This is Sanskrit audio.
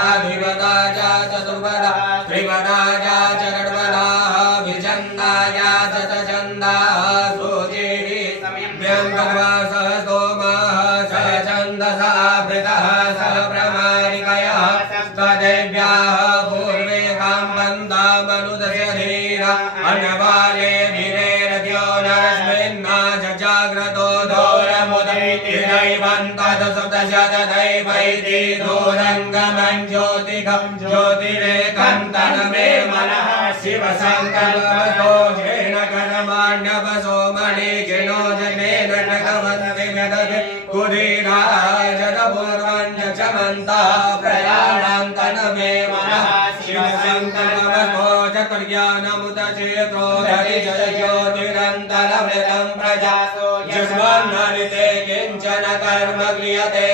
द्विपदाया चतुर्पदा त्रिपदाया च षड्पदाः विछन्दाया शतछन्दाः सूचिः व्यङ्कटवासः सोमः स छन्दसा आवृतः स प्रमाणिकयः तदेव्याः पूर्वे काम्बन्दामनुदशरीर अन्यबाले वीरेरद्यो नरस्मिन्ना च जाग्रतो धोरमुदैवन्तदसप्तशतदैवैति धोरङ्गमं ज्योतिगं ज्योतिरेकं तन्मे मनः शिवसङ्कल्पदोषेण कर्माण्यवसो मणिजिनो जनेन नगवद्विगदति कुधीराजपूर्वं च मन्तः प्रयाणां तन्मे मनः शिवसङ्कल्पदो चतुर्ज्ञानमुदचेतो धरिजज्योतिरन्तरवृतं प्रजातो यस्मान्नरिते किञ्चन कर्म क्रियते